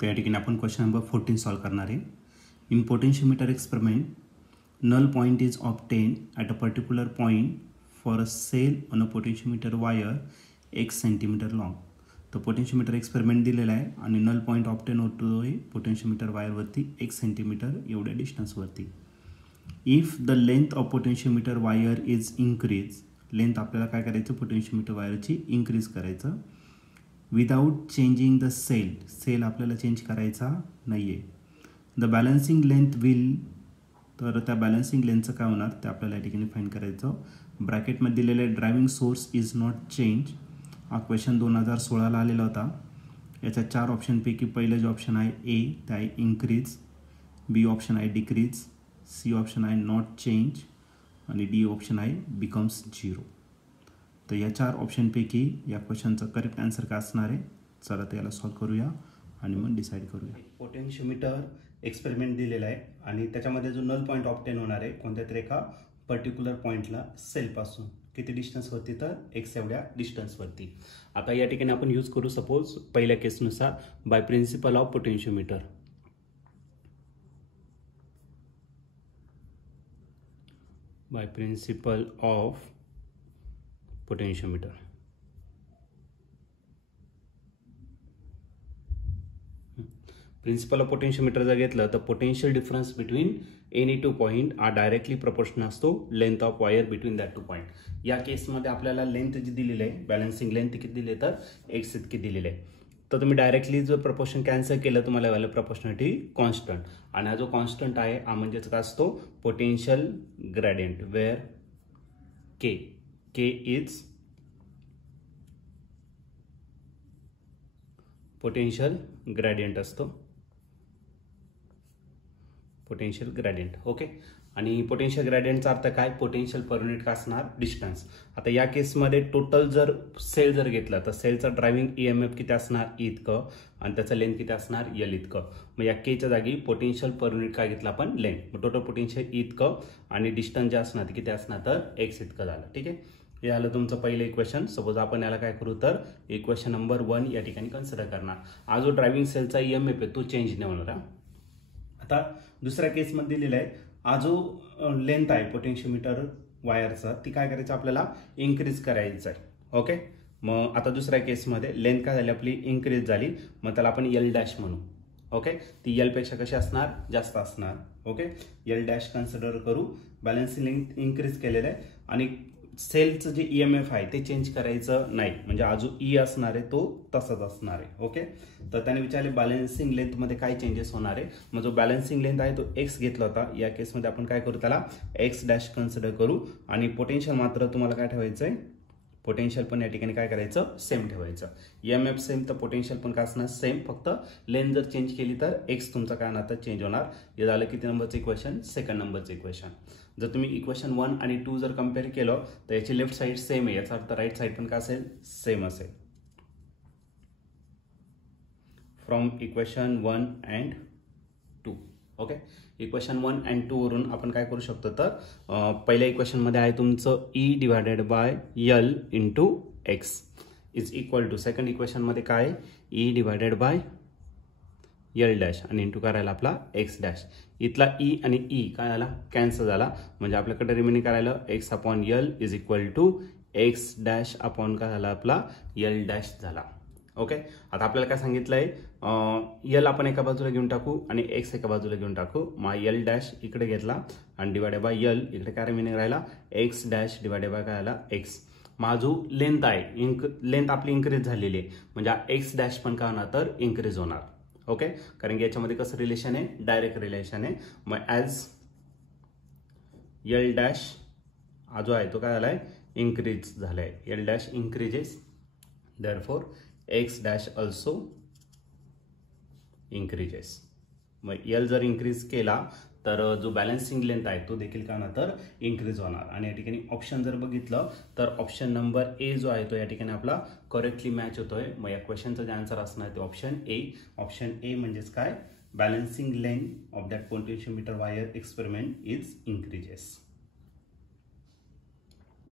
तर या ठिकाणी आपण क्वेश्चन नंबर 14 सॉल्व करणार आहे. In potentiometer experiment null point is obtained at a particular point for a cell on a potentiometer wire x centimeter long. तर potentiometer experiment दिलेला आहे आणि नल पॉईंट ऑप्टेन होतो आहे पोटेन्शियोमीटर वायरवरती 1 सेंटीमीटर एवढ्या डिस्टन्सवरती. If the length of potentiometer wire is increase, length आपल्याला काय करायचं पोटेन्शियोमीटर वायरची इंक्रीज करायचं without changing the cell, cell आपल्याला चेंज करायचा नाही आहे. द बॅलन्सिंग लेंथ विल, तर त्या बॅलन्सिंग लेंथचं काय होणार ते आपल्याला या ठिकाणी फाईंड करायचं. ब्रॅकेटमध्ये दिलेले driving source is not change. हा क्वेश्चन 2016ला आलेला होता. याच्या 4 ऑप्शनपैकी पहिलं जे ऑप्शन आहे ए ते आहे इंक्रीज, बी ऑप्शन आहे डिक्रीज, सी ऑप्शन आहे नॉट चेंज आणि डी ऑप्शन आहे बिकम्स 0. तर या 4 ऑप्शनपैकी या क्वेश्चनचं करेक्ट आन्सर काय असणार आहे. चला तर याला सॉल्व करूया आणि मग डिसाईड करूया. पोटेन्शियोमीटर एक्सपेरिमेंट दिलेला आहे आणि त्याच्यामध्ये जो नल पॉईंट ऑप्टेन होणार आहे कोणत्या तरी एका पर्टिक्युलर पॉईंटला सेलपासून किती डिस्टन्सवरती, तर x एवढ्या डिस्टन्सवरती. आता या ठिकाणी आपण यूज करू सपोज पहिल्या केसनुसार by principle of potentiometer. By principle of potentiometer. Principle of potentiometer जर घेतलं तर potential difference between any 2 point are directly proportional असतो length of wire between that 2 point. या केसमध्ये आपल्याला लेंथ जी दिलेली आहे बॅलन्सिंग लेंथ किती दिली तर x इतकी दिलेली आहे. तर तुम्ही डायरेक्टली जर प्रपोर्शन कॅन्सल केलं तुम्हाला व्हॅल्यू प्रपोर्शनॅलिटी कॉन्स्टंट, आणि हा जो कॉन्स्टंट आहे हा म्हणजेच काय असतो potential gradient where K is potential gradient असतो, पोटेन्शियल ग्रेडियंट. ओके, आणि पोटेन्शियल ग्रेडियंटचा अर्थ काय पोटेन्शियल पर युनिट का असणार डिस्टन्स. आता या केसमध्ये टोटल जर सेल जर घेतला तर सेलचा ड्रायव्हिंग ईएमएफ किती असणार ई इतकं आणि त्याचं लेंथ किती असणार एल इतकं. मग या केच्या जागी पोटेन्शियल पर युनिट काय घेतला आपण लेंथ, मग टोटल पोटेन्शियल ई इतकं आणि डिस्टन्स जे असणार ते किती असणार तर एक्स इतकं झालं. ठीक आहे, हे आलं तुमचं पहिलं इक्वेशन. सपोज आपण याला काय करू तर इक्वेशन नंबर 1 या ठिकाणी कन्सिडर करणार. हा जो ड्रायव्हिंग सेलचा ईएमएफ आहे तो चेंज नाही होणार. आता दुसऱ्या केसमध्ये दिलेला आहे हा जो लेंथ आहे पोटेन्शियोमीटर वायरचा ती काय करायचं आपल्याला इन्क्रीज करायचं आहे. ओके, मग आता दुसऱ्या केसमध्ये लेंथ काय झाली आपली इन्क्रीज झाली, मग त्याला आपण एल डॅश म्हणू. ओके, ती एल पेक्षा कशी असणार जास्त असणार. ओके, एल डॅश कन्सिडर करू. बॅलन्सिंग लेंथ इन्क्रीज केलेलं आहे आणि सेलचं जे ईएमएफ आहे ते चेंज करायचं नाही, म्हणजे हा जो ई असणार आहे तो तसाच असणार आहे. ओके, तर त्याने विचारले बॅलन्सिंग लेंथमध्ये काय चेंजेस होणार आहे. मग जो बॅलन्सिंग लेंथ आहे तो एक्स घेतला होता, या केसमध्ये आपण काय करू त्याला एक्स डॅश कन्सिडर करू आणि पोटेन्शियल मात्र तुम्हाला काय ठेवायचं आहे पोटेन्शियल पण या ठिकाणी काय करायचं सेम ठेवायचं. ईएमएफ सेम तर पोटेन्शियल पण काय असणार सेम, फक्त लेंथ जर चेंज केली तर एक्स तुमचा काय होणार तर चेंज होणार. हे झालं किती नंबरचं इक्वेशन सेकंड नंबरचं इक्वेशन. जर तुम्ही इक्वेशन 1 आणि 2 जर कम्पेअर केलं तर याची लेफ्ट साईड सेम आहे, याचा अर्थ राईट साईड पण काय असेल सेम असेल. From equation 1 and 2. Okay, equation 1 and 2 वरून आपण काय करू शकतो तर पहिल्या इक्वेशनमध्ये आहे तुमचं E divided by L into X is equal to second इक्वेशनमध्ये काय E divided by L dash आणि इंटू करायला आपला एक्स डॅश. इथला ई आणि ई काय झाला कॅन्सल झाला, म्हणजे आपल्याकडे रिमेनिंग करायला X upon L is equal to X dash upon काय झाला आपला एल डॅश झाला. ओके, आता आपल्याला काय सांगितलंय एल आपण एका बाजूला घेऊन टाकू आणि एक्स एका बाजूला घेऊन टाकू. मग एल डॅश इकडे घेतला आणि डिवायडेड बाय एल इकडे काय रिमेनिंग राहिला एक्स डॅश डिवायडेड बाय काय आला एक्स. मग जो लेंथ आहे लेंथ आपली इन्क्रीज झालेली आहे, म्हणजे एक्स डॅश पण काय होणार तर इन्क्रीज होणार. ओके, कारण की याच्यामध्ये कसं रिलेशन आहे डायरेक्ट रिलेशन आहे. मग ॲज एल डॅश हा जो आहे तो काय झालाय इन्क्रीज झालाय, L dash increases therefore x dash also increases. मग एल जर इन्क्रीज केला तर जो बॅलन्सिंग लेंथ आहे तो देखील काय होणार तर इन्क्रीज होणार. आणि या ठिकाणी ऑप्शन जर बघितलं तर ऑप्शन नंबर ए जो आहे तो या ठिकाणी आपला करेक्टली मॅच होतोय. मग या क्वेश्चनचं जे आन्सर असणार ते ऑप्शन ए. ऑप्शन ए म्हणजेच काय balancing length of that potentiometer wire experiment is increases.